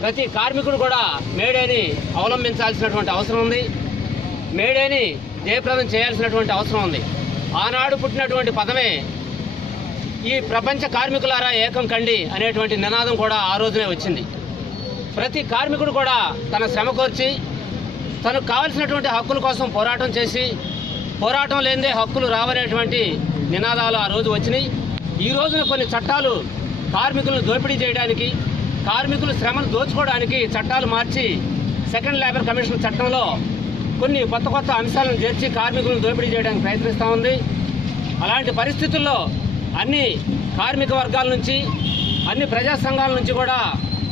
ప్రతి కార్మికుడు కూడా మేడేని అవలంబించాల్సినటువంటి అవసరం ఉంది. మేడేని జయప్రదం చేయాల్సినటువంటి అవసరం ఉంది. ఆనాడు పుట్టినటువంటి పదమే ఈ ప్రపంచ కార్మికులారా ఏకం కండి అనేటువంటి నినాదం కూడా ఆ రోజునే వచ్చింది. ప్రతి కార్మికుడు కూడా తన శ్రమ కోర్చి తనకు కావలసినటువంటి హక్కుల కోసం పోరాటం చేసి పోరాటం లేనిదే హక్కులు రావనేటువంటి నినాదాలు ఆ రోజు వచ్చినాయి. ఈ రోజున కొన్ని చట్టాలు కార్మికులను దోపిడీ చేయడానికి, కార్మికుల శ్రమను దోచుకోవడానికి చట్టాలు మార్చి సెకండ్ లేబర్ కమిషన్ చట్టంలో కొన్ని కొత్త అంశాలను చేర్చి కార్మికులను దోపిడీ చేయడానికి ప్రయత్నిస్తూ ఉంది. అలాంటి పరిస్థితుల్లో అన్ని కార్మిక వర్గాల నుంచి, అన్ని ప్రజా సంఘాల నుంచి కూడా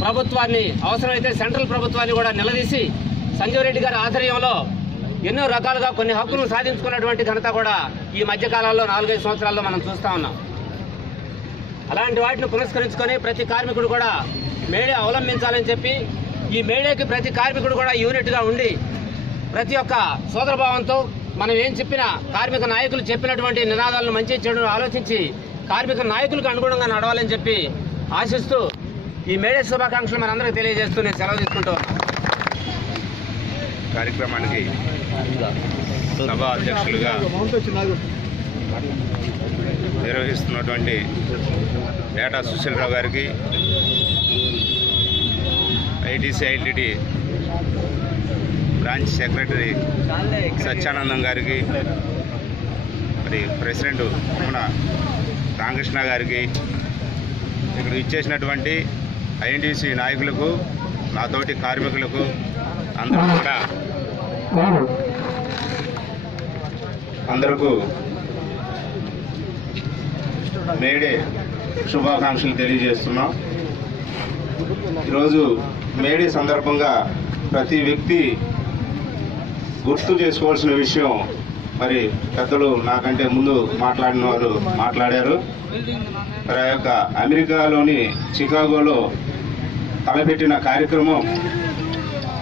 ప్రభుత్వాన్ని, అవసరమైతే సెంట్రల్ ప్రభుత్వాన్ని కూడా నిలదీసి సంజీవ్ రెడ్డి గారి ఆధ్వర్యంలో ఎన్నో రకాలుగా కొన్ని హక్కులను సాధించుకున్నటువంటి ఘనత కూడా ఈ మధ్యకాలంలో 4-5 సంవత్సరాల్లో మనం చూస్తూ ఉన్నాం. అలాంటి వాటిని పురస్కరించుకొని ప్రతి కార్మికుడు కూడా మేడే అవలంబించాలని చెప్పి ఈ మేడేకి ప్రతి కార్మికుడు కూడా యూనిట్గా ఉండి ప్రతి ఒక్క సోదరభావంతో మనం ఏం చెప్పినా కార్మిక నాయకులు చెప్పినటువంటి నినాదాలను మంచి చెడును ఆలోచించి కార్మిక నాయకులకు అనుగుణంగా నడవాలని చెప్పి ఆశిస్తూ ఈ మేడే శుభాకాంక్షలు మనందరికీ తెలియజేస్తూ నేను సెలవు తీసుకుంటూ కార్యక్రమానికి సభా అధ్యక్షులుగా నిర్వహిస్తున్నటువంటి ఏటా సుశీలరావు గారికి, ఐటీసీ బ్రాంచ్ సెక్రటరీ సత్యానందం గారికి, మరి ప్రెసిడెంట్ మన రామకృష్ణ గారికి, ఇక్కడ ఇచ్చేసినటువంటి ఐఎన్టీసీ నాయకులకు, నాతోటి కార్మికులకు అందరికీ మేడే శుభాకాంక్షలు తెలియజేస్తున్నాం. ఈరోజు మేడే సందర్భంగా ప్రతి వ్యక్తి గుర్తు చేసుకోవాల్సిన విషయం, మరి పెద్దలు నాకంటే ముందు మాట్లాడిన వారు మాట్లాడారు. మరి ఆ యొక్క అమెరికాలోని చికాగోలో తలపెట్టిన కార్యక్రమం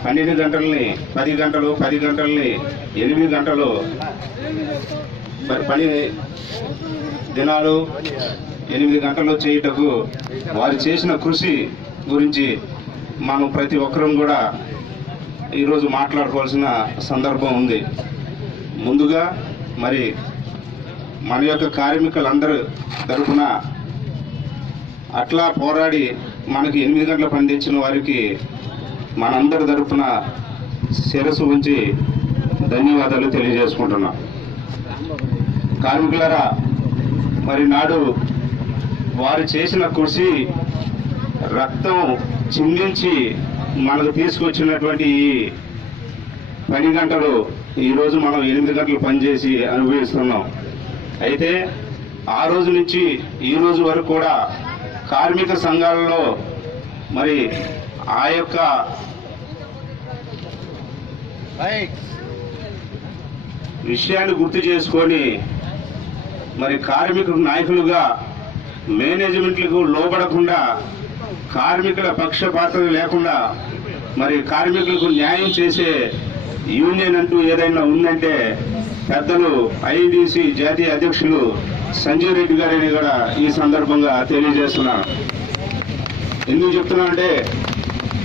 12 గంటలని 10 గంటలు, 10 గంటలని 8 గంటలు, మరి పని దినాలు 8 గంటలు చేయుటకు వారు చేసిన కృషి గురించి మనం ప్రతి ఒక్కరం కూడా ఈరోజు మాట్లాడుకోవాల్సిన సందర్భం ఉంది. ముందుగా మరి మన యొక్క కార్మికులందరూ తరఫున అట్లా పోరాడి మనకి 8 గంటల పని తెచ్చిన వారికి మనందరి తరఫున శిరస్సు ఉంచి ధన్యవాదాలు తెలియజేసుకుంటున్నాం. కార్మికులారా, మరి నాడు వారు చేసిన కృషి రక్తం చిందించి మనకు తీసుకొచ్చినటువంటి ఈ 10 గంటలు ఈరోజు మనం 8 గంటలు పనిచేసి అనుభవిస్తున్నాం. అయితే ఆ రోజు నుంచి ఈ రోజు వరకు కూడా కార్మిక సంఘాలలో మరి ఆ యొక్క విషయాన్ని గుర్తు చేసుకొని మరి కార్మిక నాయకులుగా మేనేజ్మెంట్లకు లోబడకుండా, కార్మికుల పక్షపాతం లేకుండా మరి కార్మికులకు న్యాయం చేసే యూనియన్ అంటూ ఏదైనా ఉందంటే పెద్దలు ఐఎన్టీసీ జాతీయ అధ్యక్షులు సంజీవ్ రెడ్డి గారిని కూడా ఈ సందర్భంగా తెలియజేస్తున్నాను. ఎందుకు చెప్తున్నానంటే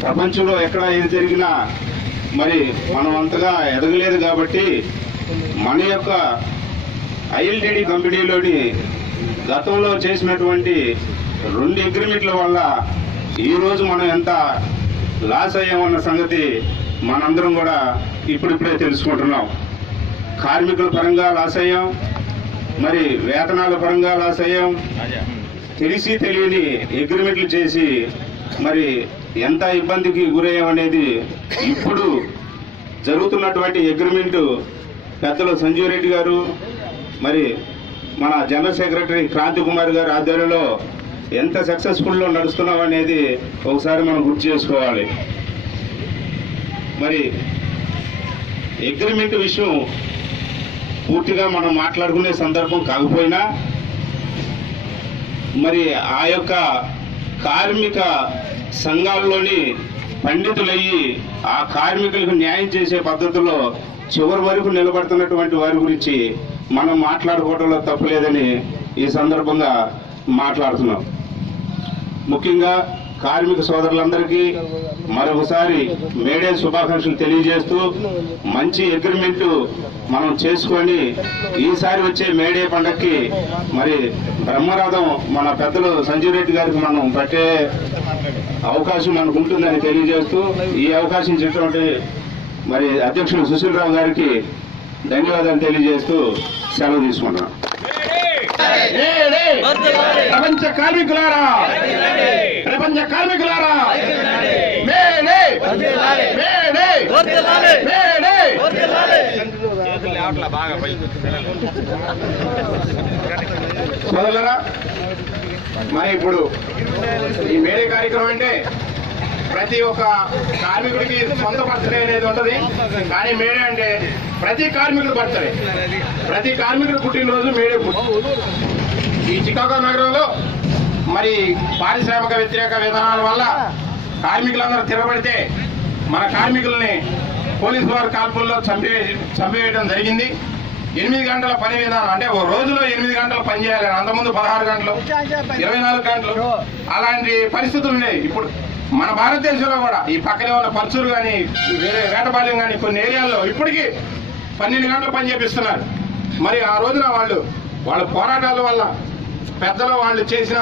ప్రపంచంలో ఎక్కడ ఏది జరిగినా మరి మనం అంతగా ఎదగలేదు కాబట్టి మన యొక్క ఐఎల్టీడీ కంపెనీలోని గతంలో చేసినటువంటి 2 అగ్రిమెంట్ల వల్ల ఈరోజు మనం ఎంత లాస్ అయ్యామన్న సంగతి మనందరం కూడా ఇప్పుడిప్పుడే తెలుసుకుంటున్నాం. కార్మికుల పరంగా లాస్ అయ్యాం, మరి వేతనాల పరంగా లాస్ అయ్యాం. తెలిసి తెలియని అగ్రిమెంట్లు చేసి మరి ఎంత ఇబ్బందికి గురయ్యామనేది ఇప్పుడు జరుగుతున్నటువంటి అగ్రిమెంటు పెద్దలు సంజీవ్ రెడ్డి గారు, మరి మన జనరల్ సెక్రటరీ క్రాంతి కుమార్ గారి ఆధ్వర్యంలో ఎంత సక్సెస్ఫుల్లో నడుస్తున్నాం అనేది ఒకసారి మనం గుర్తు చేసుకోవాలి. మరి అగ్రిమెంట్ విషయం పూర్తిగా మనం మాట్లాడుకునే సందర్భం కాకపోయినా మరి ఆ యొక్క కార్మిక సంఘాల్లోని పండితులయ్యి ఆ కార్మికులకు న్యాయం చేసే పద్ధతిలో చివరి వరకు నిలబడుతున్నటువంటి వారి గురించి మనం మాట్లాడుకోవడంలో తప్పులేదని ఈ సందర్భంగా మాట్లాడుతున్నాం. ముఖ్యంగా కార్మిక సోదరులందరికీ మరొకసారి మేడే శుభాకాంక్షలు తెలియజేస్తూ మంచి అగ్రిమెంట్ మనం చేసుకొని ఈసారి వచ్చే మేడే పండగకి మరి బ్రహ్మరథం మన పెద్దలు సంజీవ్ రెడ్డి గారికి మనం పట్టే అవకాశం మనకు ఉంటుందని తెలియజేస్తూ ఈ అవకాశం ఇచ్చినటువంటి మరి అధ్యక్షులు సుశీలరావు గారికి ధన్యవాదాలు తెలియజేస్తూ సెలవు తీసుకుంటున్నాం. ప్రపంచ కార్మికులారా, ప్రపంచ కార్మికులారా, మేడే మేడే మేడే. సోదరులారా, మరి ఇప్పుడు ఈ మేడే కార్యక్రమం అంటే ప్రతి ఒక్క కార్మికుడికి సొంత బర్త్డే అనేది ఉంటది. కానీ మేడే అంటే ప్రతి కార్మికుడు బర్త్డే, ప్రతి కార్మికుడు పుట్టినరోజు మేడే ఈ చికాగో నగరంలో మరి పారిశ్రామిక వ్యతిరేక విధానాల వల్ల కార్మికులందరూ తిరగబడితే మన కార్మికుల్ని పోలీసు వారి కాల్పుల్లో చంపివేయడం జరిగింది. 8 గంటల పని విధానం అంటే ఓ రోజులో 8 గంటలు పని చేయాలి. అంతకుముందు 16 గంటలు, 24 గంటలు అలాంటి పరిస్థితులు ఉన్నాయి. ఇప్పుడు మన భారతదేశంలో కూడా ఈ పక్కనే ఉన్న పర్చూరు కానీ వేరే వేటపాలెం కానీ కొన్ని ఏరియాల్లో ఇప్పటికీ 12 గంటలు పని చేపిస్తున్నారు. మరి ఆ రోజున వాళ్ళ పోరాటాల వల్ల, పెద్దలు వాళ్ళు చేసిన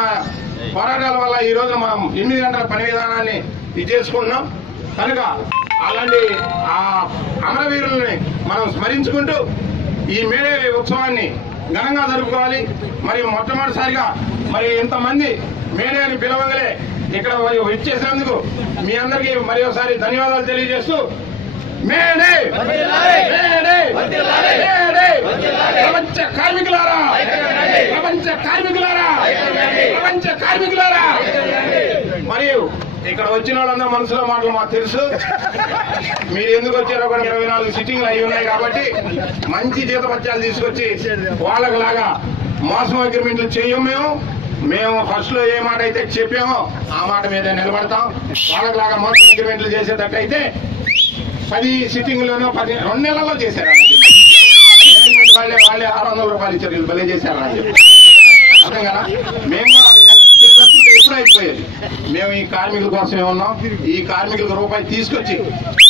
పోరాటాల వల్ల ఈ రోజు మనం 8 గంటల పని విధానాన్ని ఇది చేసుకుంటున్నాం. కనుక అలాంటి ఆ అమరవీరుల్ని మనం స్మరించుకుంటూ ఈ మేడే ఉత్సవాన్ని ఘనంగా జరుపుకోవాలి. మరి మొట్టమొదటిసారిగా మరి ఇంతమంది మేడే అని పిలవగలే ఇక్కడ ఇచ్చేసినందుకు మీ అందరికీ మరి ఒకసారి ధన్యవాదాలు తెలియజేస్తూ మేడే మేడే మేడే. ప్రపంచ కార్మికులారా, ప్రపంచ కార్మికులారా, ప్రపంచ కార్మికులారా. మరియు ఇక్కడ వచ్చిన వాళ్ళందరూ మనసులో మాటలు మాకు తెలుసు. మీరు ఎందుకు వచ్చారో కూడా 24 సిట్టింగ్లు అయి ఉన్నాయి కాబట్టి మంచి జీతపత్యాలు తీసుకొచ్చి వాళ్ళకు లాగా మోసం అగ్రిమెంట్లు చేయం. మేము ఫస్ట్ లో ఏ మాట అయితే చెప్పామో ఆ మాట మీద నిలబడతాం. వాళ్ళకి లాగా మోసం అగ్రిమెంట్లు చేసేటట్టయితే 10 సిట్టింగ్లోనూ 2 నెలల్లో చేశారు. వాళ్ళే 600 రూపాయలు ఇచ్చారు, వీళ్ళు భలే చేశారు అని చెప్పి. అర్థం కదా, మేము ఎప్పుడు అయిపోయేది. మేము ఈ కార్మికుల కోసమే ఉన్నాం. ఈ కార్మికులకు రూపాయి తీసుకొచ్చి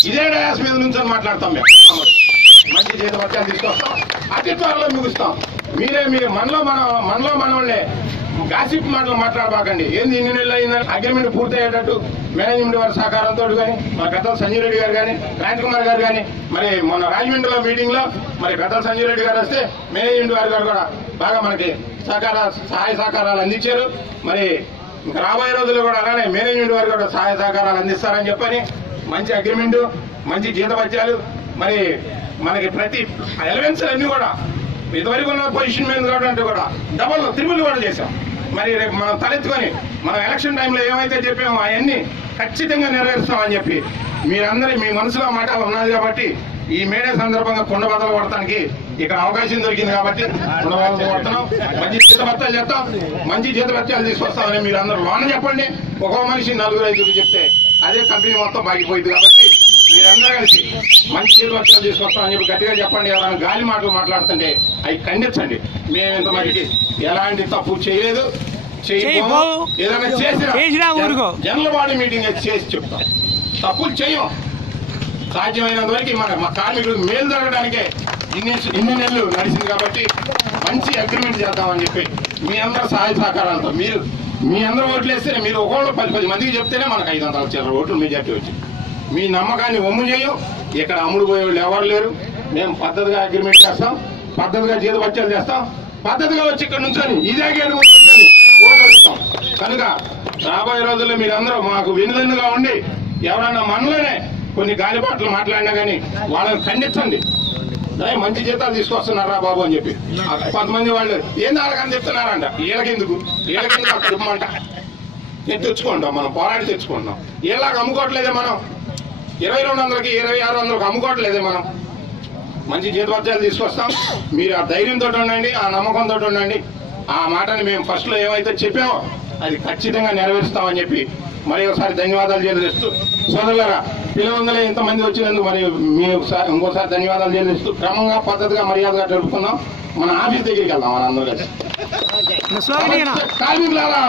ఇదే డయాస్ మీద నుంచి మాట్లాడతాం. మేము మంచి జీతపత్యాలు తీసుకొస్తాం, అతి త్వరలో ముగిస్తాం. మీరు మనలో మనోళ్ళే గాసిప్ మాటలు మాట్లాడబాకండి. ఏంది ఇన్ని నెలలు అయిందని అగ్రిమెంట్ పూర్తయ్యేటట్టు మేనేజ్మెంట్ వారి సహకారంతో కానీ మన పెద్దల సంజీవ్ రెడ్డి గారు కానీ రాజ్ కుమార్ గారు కానీ మరి మొన్న రాజమండ్రిలో మీటింగ్ లో మరి పెద్దల సంజీవ్ రెడ్డి గారు వస్తే మేనేజ్మెంట్ వారి గారు కూడా బాగా మనకి సహాయ సహకారాలు అందించారు. మరి ఇంకా రాబోయే రోజుల్లో కూడా అలానే మేనేజ్మెంట్ వారు కూడా సహాయ సహకారాలు అందిస్తారని చెప్పని మంచి అగ్రిమెంట్, మంచి జీతపత్యాలు, మరి మనకి ప్రతి ఎలవెన్స్ అన్ని కూడా ఇదివరకు ఉన్న పొజిషన్ మీద కాబట్టి కూడా డబల్ త్రిబుల్ కూడా చేశాం. మరి రేపు మనం తలెత్తుకొని మనం ఎలక్షన్ టైంలో ఏమైతే చెప్పామో అవన్నీ ఖచ్చితంగా నెరవేరుస్తామని చెప్పి మీరందరి మీ మనసులో మాట ఉన్నది కాబట్టి ఈ మేడే సందర్భంగా కుండ బద్దలు కొడటానికి ఇక్కడ అవకాశం దొరికింది కాబట్టి కుండ బద్దలు కొడుతున్నాం. మంచి జీతభత్యాలు చెప్తాం, మంచి జీతభత్యాలు తీసుకొస్తామని మీరు అందరూ లోన చెప్పండి. ఒక్కో మనిషి 4-5 చెప్తే అదే కంపెనీ మొత్తం బాగిపోయింది. కాబట్టి మీరందరూ కలిసి మంచి జీతభత్యాలు తీసుకొస్తామని చెప్పి గట్టిగా చెప్పండి. ఎవరైనా గాలి మాటలు మాట్లాడుతుంటే అవి ఖండించండి. మేము ఇంతమందికి ఎలాంటి తప్పు చేయలేదు, చేయము. ఏదైనా చేసినా జనరల్ బాడీ మీటింగ్ చేసి చెప్తాం, తప్పులు చేయం. సాధ్యమైనంత వరకు మా కార్మికులకు మేలు జరగడానికే ఇన్ని నెలలు నడిచింది కాబట్టి మంచి అగ్రిమెంట్ చేద్దామని చెప్పి మీ అందరూ సహాయ సహకారాలతో మీ అందరూ ఓట్లు వేస్తే మీరు ఒకళ్ళు 10 మందికి చెప్తేనే మనకు 500 చిల్లర ఓట్లు మెజార్టీ వచ్చింది. మీ నమ్మకాన్ని ఒమ్ము చేయం. ఇక్కడ అమ్ముడు పోయే వాళ్ళు ఎవరు లేరు. మేము పద్ధతిగా అగ్రిమెంట్ చేస్తాం, పద్ధతిగా జీతభత్యాలు చేస్తాం, పద్ధతిగా వచ్చి ఇక్కడ నుంచొని ఇదే గేటు నుంచొని ఓట్లు అడుగుతాం. కనుక రాబోయే రోజుల్లో మీరందరూ మాకు వెనుదన్నుగా ఉండి ఎవరన్నా మనలోనే కొన్ని గాలిపాట్లు మాట్లాడినా కానీ వాళ్ళని ఖండించండి. మంచి జీతాలు తీసుకొస్తున్నారా బాబు అని చెప్పి కొంతమంది వాళ్ళు ఏంది అడగని చెప్తున్నారంట. వీళ్ళకెందుకు అక్కడ ఇవ్వమంట తెచ్చుకుంటాం, మనం పోరాడి తెచ్చుకుంటాం. ఏలాగా అమ్ముకోవట్లేదే మనం 2200కి 2600కి అమ్ముకోవట్లేదే మనం. మంచి జీతభత్యాలు తీసుకొస్తాం. మీరు ఆ ధైర్యంతో ఉండండి, ఆ నమ్మకంతో ఉండండి. ఆ మాటని మేము ఫస్ట్ లో ఏమైతే చెప్పామో అది ఖచ్చితంగా నెరవేరుస్తామని చెప్పి మరి ఒకసారి ధన్యవాదాలు తెలియజేస్తూ, సోదరులారా పిల్లలందరూ ఇంతమంది వచ్చినందుకు మరి మీ ఇంకోసారి ధన్యవాదాలు తెలియజేస్తూ క్రమంగా పద్ధతిగా మర్యాదగా జరుపుకుందాం. మన ఆఫీస్ దగ్గరికి వెళ్దాం మన అందరూ కలిసి. కార్మికులారా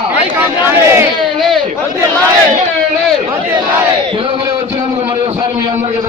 పిల్లలందరూ వచ్చినందుకు మరి ఒకసారి మీ అందరికీ